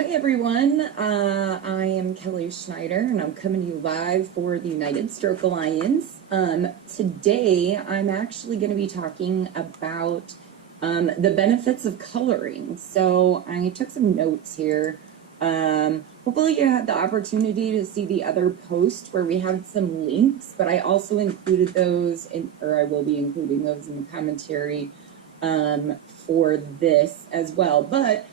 Hi everyone, I am Kelly Schneider and I'm coming to you live for the United Stroke Alliance. Today I'm actually going to be talking about the benefits of coloring. So I took some notes here. Hopefully you had the opportunity to see the other post where we had some links, but I also included those or I will be including those in the commentary for this as well. But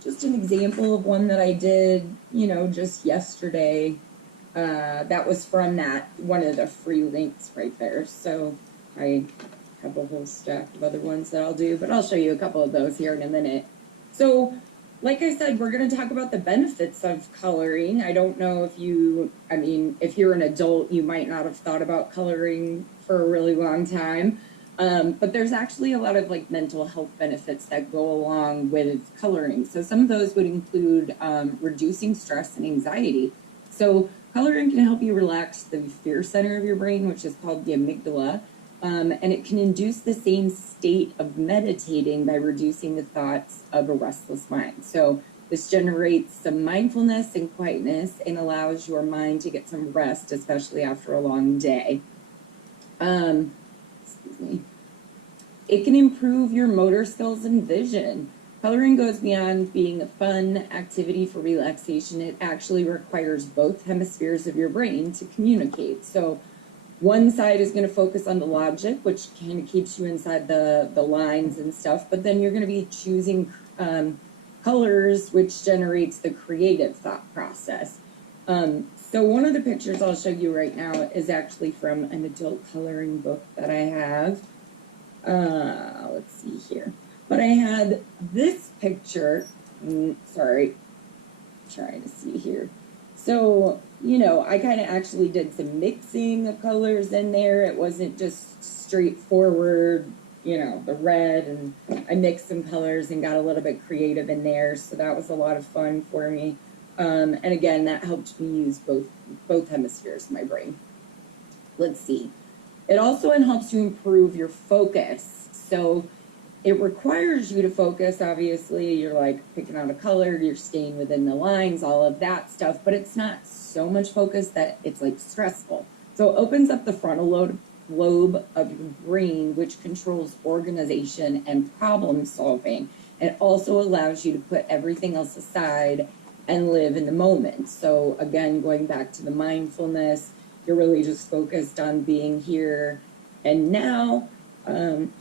just an example of one that I did, just yesterday. That was from one of the free links right there. So I have a whole stack of other ones that I'll do, but I'll show you a couple of those here in a minute. So like I said, we're going to talk about the benefits of coloring. I don't know if if you're an adult, you might not have thought about coloring for a really long time. But there's actually a lot of mental health benefits that go along with coloring. So some of those would include reducing stress and anxiety. So coloring can help you relax the fear center of your brain, which is called the amygdala. And it can induce the same state of meditating by reducing the thoughts of a restless mind. So this generates some mindfulness and quietness and allows your mind to get some rest, especially after a long day. Excuse me. It can improve your motor skills and vision. Coloring goes beyond being a fun activity for relaxation. It actually requires both hemispheres of your brain to communicate. So one side is going to focus on the logic, which kind of keeps you inside the lines and stuff, but then you're going to be choosing colors, which generates the creative thought process. So one of the pictures I'll show you right now is actually from an adult coloring book that I have. Let's see here. But I had this picture, sorry, trying to see here. So, I kind of actually did some mixing of colors in there. It wasn't just straightforward, the red, and I mixed some colors and got a little bit creative in there. So that was a lot of fun for me. And again, that helped me use both hemispheres of my brain. Let's see. It also helps you improve your focus. So it requires you to focus. Obviously, you're picking out a color, you're staying within the lines, all of that stuff, but it's not so much focus that it's stressful. So it opens up the frontal lobe of your brain, which controls organization and problem solving. It also allows you to put everything else aside and live in the moment. So again, going back to the mindfulness, you're really just focused on being here and now.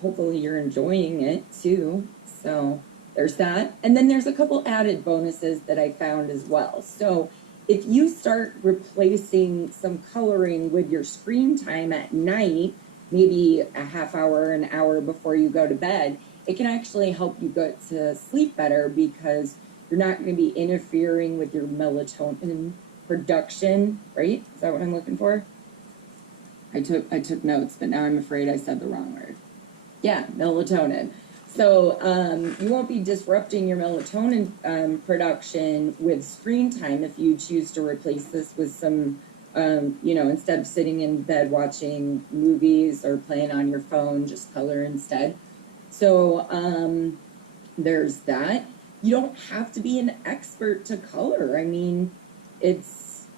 Hopefully you're enjoying it too. So there's that. And then there's a couple added bonuses that I found as well. So if you start replacing some coloring with your screen time at night, maybe a half hour, an hour before you go to bed, it can actually help you go to sleep better because you're not going to be interfering with your melatonin production, right? Is that what I'm looking for? I took notes, but now I'm afraid I said the wrong word. Yeah, melatonin. So you won't be disrupting your melatonin production with screen time if you choose to replace this with some, instead of sitting in bed watching movies or playing on your phone, just color instead. So there's that. You don't have to be an expert to color. I mean,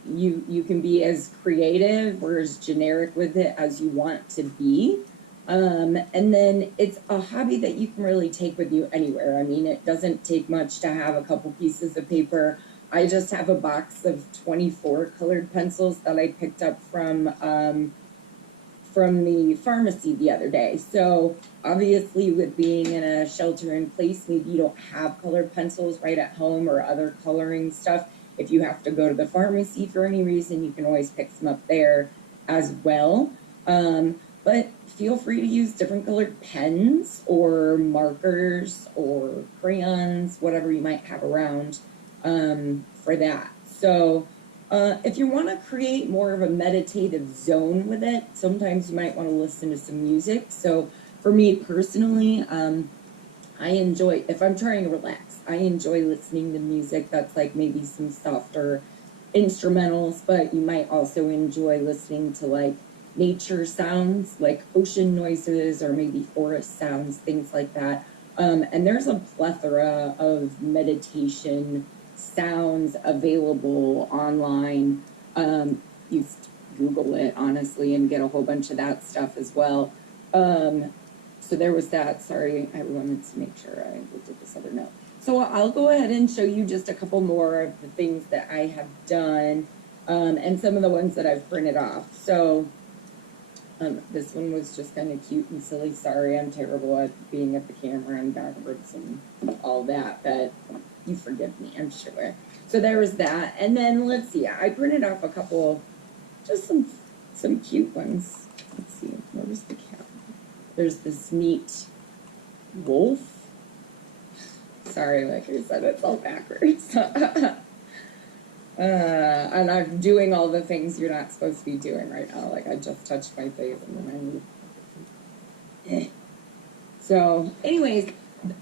you can be as creative or as generic with it as you want to be. And then it's a hobby that you can really take with you anywhere. I mean, it doesn't take much to have a couple pieces of paper. I just have a box of 24 colored pencils that I picked up from the pharmacy the other day. So obviously with being in a shelter in place, maybe you don't have colored pencils right at home or other coloring stuff. If you have to go to the pharmacy for any reason, you can always pick some up there as well. But feel free to use different colored pens or markers or crayons, whatever you might have around for that. So if you want to create more of a meditative zone with it, sometimes you might want to listen to some music. So for me personally, I enjoy, if I'm trying to relax, I enjoy listening to music that's maybe some softer instrumentals, but you might also enjoy listening to nature sounds, like ocean noises or maybe forest sounds, things like that. And there's a plethora of meditation sounds available online. You Google it, honestly, and get a whole bunch of that stuff as well. So there was that. Sorry, I wanted to make sure I looked at this other note. So I'll go ahead and show you just a couple more of the things that I have done, and some of the ones that I've printed off. So this one was just kind of cute and silly. Sorry, I'm terrible at being at the camera and backwards and all that, but you forgive me, I'm sure. So there was that. And then let's see, I printed off a couple, just some cute ones. Let's see, where was the cat? There's this neat wolf. Sorry, like I said, it's all backwards. And I'm doing all the things you're not supposed to be doing right now. Like I just touched my face and then So anyways,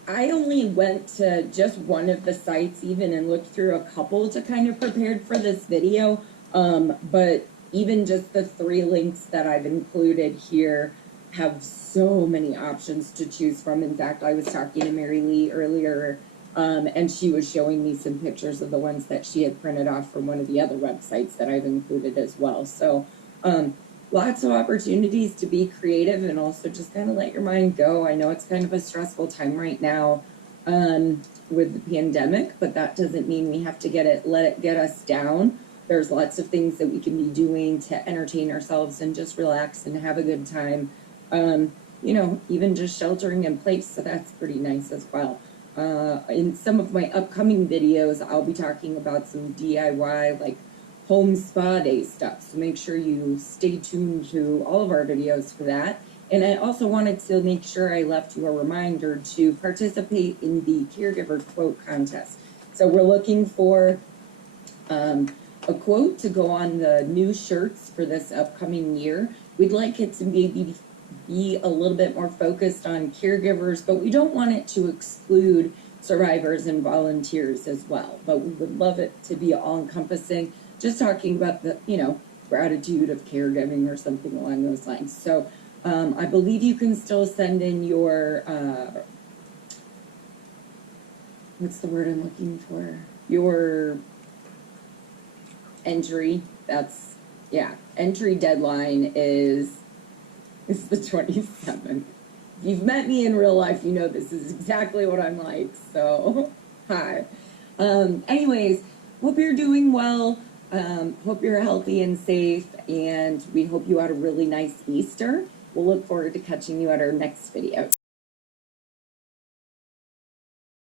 I only went to just one of the sites even and looked through a couple to kind of prepare for this video. But even just the 3 links that I've included here have so many options to choose from. In fact, I was talking to Mary Lee earlier, and she was showing me some pictures of the ones that she had printed off from one of the other websites that I've included as well. So lots of opportunities to be creative and also just kind of let your mind go. I know it's kind of a stressful time right now with the pandemic, but that doesn't mean we have to let it get us down. There's lots of things that we can be doing to entertain ourselves and just relax and have a good time. You know, even just sheltering in place, so that's pretty nice as well. In some of my upcoming videos, I'll be talking about some DIY, like home spa day stuff. So make sure you stay tuned to all of our videos for that. And I also wanted to make sure I left you a reminder to participate in the caregiver quote contest. So we're looking for a quote to go on the new shirts for this upcoming year. We'd like it to maybe be a little bit more focused on caregivers, but we don't want it to exclude survivors and volunteers as well. But we would love it to be all encompassing, just talking about the, you know, gratitude of caregiving or something along those lines. So I believe you can still send in your, what's the word I'm looking for? Your entry. That's, yeah, entry deadline is the 27th. If you've met me in real life, you know this is exactly what I'm like. So, hi. Anyways, hope you're doing well. Hope you're healthy and safe, and we hope you had a really nice Easter. We'll look forward to catching you at our next video.